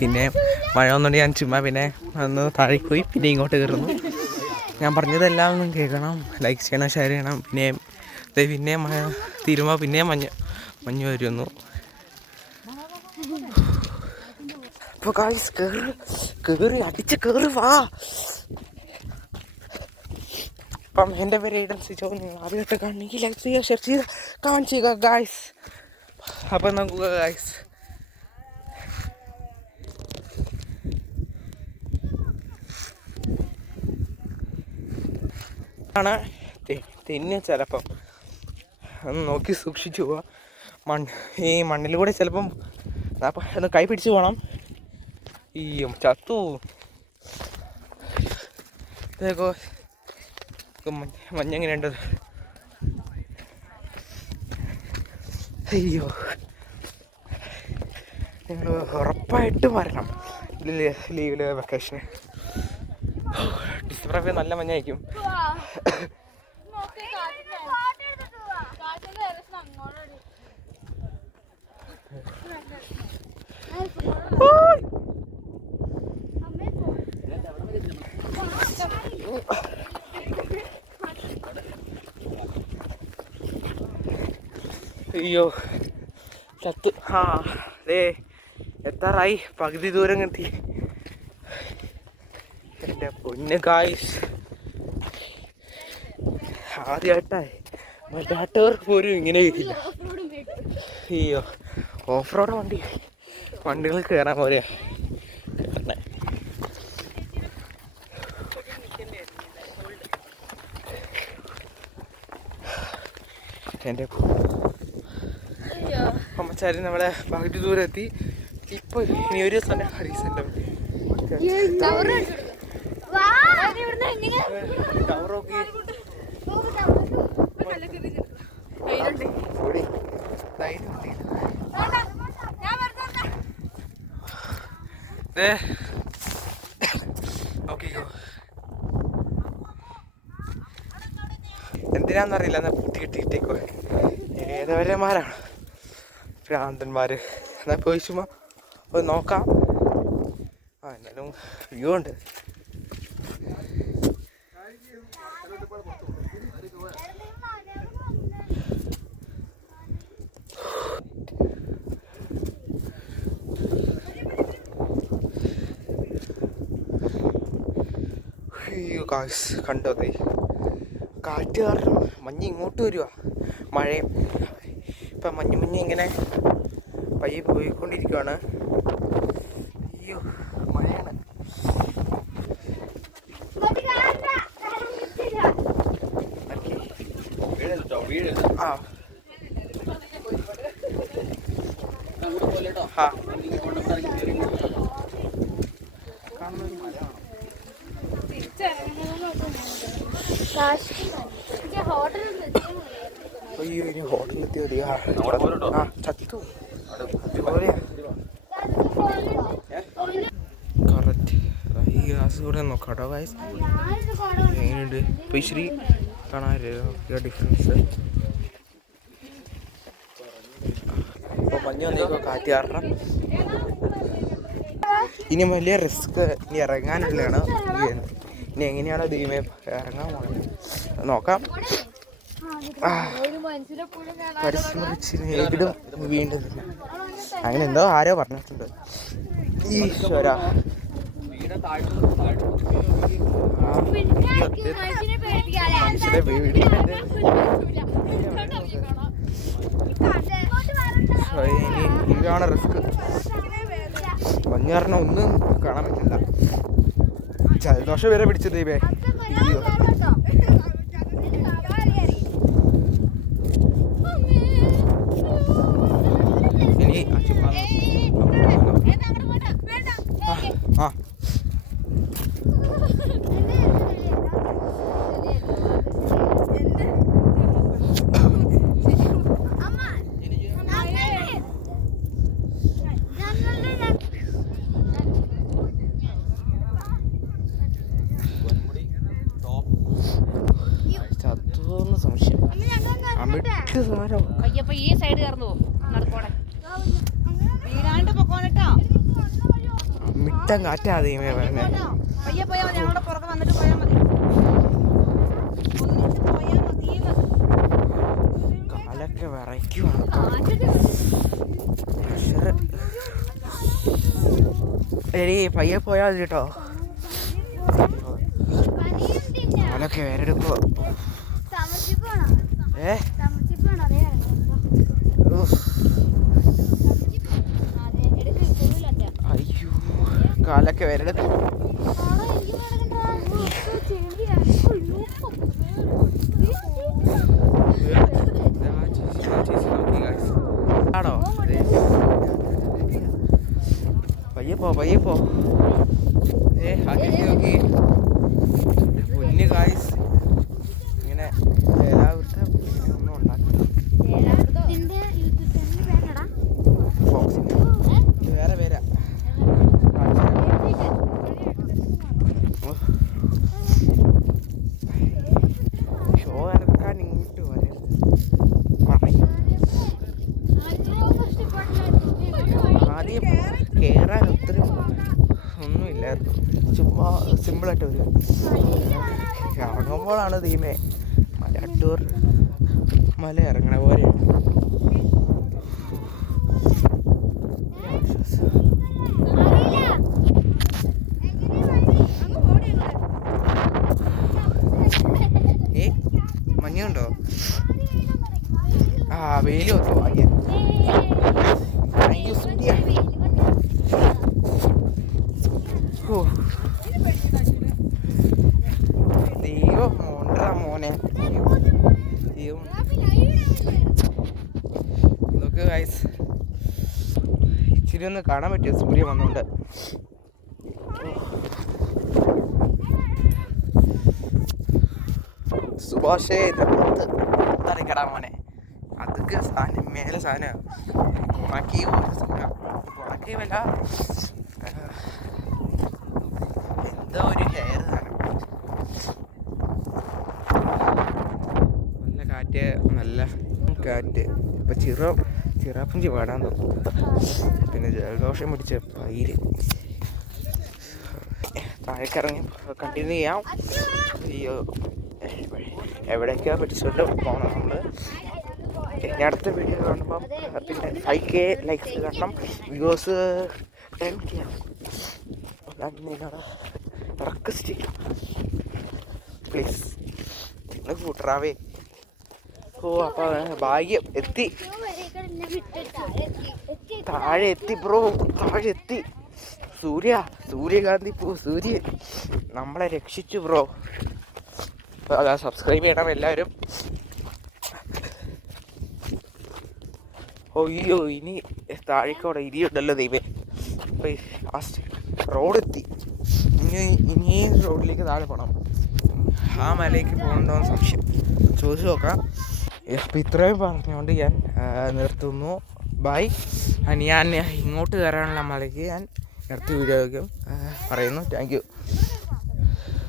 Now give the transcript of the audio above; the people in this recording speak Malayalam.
പിന്നെ മഴ വന്നുകൊണ്ട് ഞാൻ ചുമ്മാ പിന്നെ ഒന്ന് താഴേക്ക് പോയി പിന്നെ ഇങ്ങോട്ട് കയറുന്നു. ഞാൻ പറഞ്ഞതെല്ലാം ഒന്നും കേൾക്കണം, ലൈക്ക് ചെയ്യണം, ഷെയർ ചെയ്യണം. പിന്നെ മഴ തീരുമ്പോൾ പിന്നെ മഞ്ഞ് വരുന്നു. അപ്പോൾ ഗായ്സ് കയറി അടിച്ച് കയറി വാ. അപ്പം എൻ്റെ പേര് എയ്ഡൻ സിജോ. നിങ്ങൾ ആദ്യമായിട്ട് കാണണമെങ്കിൽ ലൈക്ക് ചെയ്യുക, ഷെയർ ചെയ്യുക, കമൻറ്റ് ചെയ്യുക ഗായ്സ്. അപ്പം നോക്കുക ഗായ്സ്, ആണ് തെന്നെ ചിലപ്പം ഒന്ന് നോക്കി സൂക്ഷിച്ചു പോവുക. ഈ മണ്ണിലൂടെ ചിലപ്പം ഒന്ന് കൈ പിടിച്ച് പോകണം. ഈ ചത്തു ഇതേക്കോ മഞ്ഞെങ്ങനെയുണ്ട്. അയ്യോ, നിങ്ങൾ ഉറപ്പായിട്ടും വരണം ലീവില് വെക്കേഷന്. ഡിസംബറൊക്കെ നല്ല മഞ്ഞായിരിക്കും. അയ്യോ ചത്തു. ദേ എത്താറായി, പകുതി ദൂരം കിട്ടി. എൻ്റെ പൊന്ന് ഗായ്സ്, ആദ്യമായിട്ടായി മറ്റാട്ടവർക്ക് പോലും ഇങ്ങനെ ഇല്ല. അയ്യോ, ഓഫ് റോഡ് വണ്ടികൾ കയറാൻ പോലെയാ കയറണേ. എൻ്റെ അമ്മച്ചാരി നമ്മളെ പകുതി ദൂരം എത്തി. ഇപ്പൊ ഇനി ഒരു റീസെന്റ് ടവറൊക്കെ എന്തിനാന്നറിയില്ല, എന്നാ പൂട്ടി കിട്ടിയിട്ടേക്കോ. ഏതവരന്മാരാണ് ഭ്രാന്തന്മാര്. എന്നാൽ പോയി ചുമ്മാ ഒന്ന് നോക്കാം. എന്നാലും വ്യൂ ഉണ്ട്. കണ്ടോ, കാറ്റ് കാരണം മഞ്ഞ് ഇങ്ങോട്ട് വരുക, മഴയും. ഇപ്പം മഞ്ഞ് ഇങ്ങനെ പയ്യെ പോയിക്കൊണ്ടിരിക്കുകയാണ്. അയ്യോ, മഴയാണ്. അയ്യോ, ഇനി ഹോട്ടലിലെത്തി മതിയാ. ചത്തു കറക്റ്റ്. ഈ ഗ്യാസ് കൂടെ നോക്കാട്ടോ ഗൈസ്, എങ്ങനെയുണ്ട് ഇശ്രീ കാണാൻ ഡിഫറൻസ്. ഇപ്പോൾ മഞ്ഞ് വന്നേക്കോ, കാറ്റ് കാരണം. ഇനി വലിയ റിസ്ക് ഇനി ഇറങ്ങാനുള്ളതാണ്. ഇനി എങ്ങനെയാണോ ദൈവമേ ഇറങ്ങാൻ പോകുന്നത് നോക്കാം. പരിശ്രമിച്ച് നേരിടും വീണ്ടും. അങ്ങനെ എന്തോ ആരോ പറഞ്ഞിട്ടുണ്ട്. ഈശ്വര, മനുഷ്യരെ വീടിൻ്റെ ഇതാണ് റിസ്ക്. മഞ്ഞ് കാരണം ഒന്നും കാണാൻ പറ്റില്ല. ജലദോഷം വരെ പിടിച്ചത് ദൈവേ. അയ്യോ, ഇനി ചത്തോന്ന് സംശയം. ഈ സൈഡ് കയറുന്നു നടക്കോടെ വീടാണ്ട് പൊക്കോട്ടോ. മൊത്തം കാറ്റാ ദൈവമേ പറഞ്ഞേ. കാലൊക്കെ വിറയ്ക്കുവാണ്. എടീ പയ്യെ പോയാൽ മതി കേട്ടോ. കാലൊക്കെ വേരെടുക്കുവോ. അയ്യോ കാലൊക്കെ വേരെടുക്കും. ആണോ പയ്യെ പോ നോക്കി പൊന്നു ഗായ്സ്. ഇങ്ങനെ ഒന്നും ഉണ്ടാക്കില്ല. വേറെ പേരാ ഷോ ഇറക്കാൻ ഇങ്ങോട്ട് വരും. ആദ്യം കയറാൻ ഒത്തിരി ഒന്നുമില്ലായിരുന്നു, ചുമ്മാ സിമ്പിളായിട്ട് വരും. ഇറങ്ങുമ്പോഴാണ് തീമേ മലയാറ്റൂർ മല ഇറങ്ങണ പോലെയാണ്. മഞ്ഞുണ്ടോ? ആ വെയിൽ വന്നു. ഭാഗ്യം. ദൈവം മോണ്ടാ മോനെ. ഇതൊക്കെ ഗൈസ് ഇച്ചിരി ഒന്ന് കാണാൻ പറ്റിയോ സൂര്യൻ വന്നുകൊണ്ട്. സുഭാഷേ തലക്കടാ മോനെ. അതൊക്കെ സാധനം മേലെ സാധനമാണ്. ഉണക്കി ഉണക്കിയല്ല എന്തോ ഒരു ഹെയർ സാധനം. നല്ല കാറ്റ്, നല്ല കാറ്റ്. ഇപ്പം ചിറാപ്പുഞ്ചി പാടാൻ തോന്നും. പിന്നെ ജലദോഷം പിടിച്ച പൈര്. താഴേക്കിറങ്ങി കണ്ടിന്യൂ ചെയ്യാം. അയ്യോ എവിടേക്കാ പിടിച്ചുകൊണ്ട് പോകണം നമ്മൾ. ഇനി അടുത്ത വീഡിയോ കാണുമ്പം പിന്നെ 5K ലൈക്സ് കാണണം. വ്യൂവേഴ്സ് 10K നിങ്ങളുടെ റിക്വസ്റ്റ് ചെയ്യാം പ്ലീസ്. നിങ്ങൾ കൂട്ടറാവേ. ഓ അപ്പോൾ ഭാഗ്യം എത്തി, താഴെ എത്തി ബ്രോ, താഴെ എത്തി. സൂര്യകാന്തി സൂര്യൻ നമ്മളെ രക്ഷിച്ചു ബ്രോ. അപ്പോൾ അതാ സബ്സ്ക്രൈബ് ചെയ്യണം എല്ലാവരും. അയ്യോ ഇനി താഴേക്കോടെ ഇരിയുണ്ടല്ലോ ദൈവേ. അപ്പോൾ ലാസ്റ്റ് റോഡെത്തി. ഇനിയും റോഡിലേക്ക് താഴെ പോകണം. ആ മലയ്ക്ക് പോകണ്ടോന്ന് സംശയം, ചോദിച്ചു നോക്കാം. അപ്പോൾ ഇത്രയും പറഞ്ഞുകൊണ്ട് ഞാൻ നിർത്തുന്നു. ബൈ. ഞാൻ ഇങ്ങോട്ട് കയറാനുള്ള മലയ്ക്ക് ഞാൻ അടുത്ത വീഡിയോയ്ക്കും പറയുന്നു. Thank you.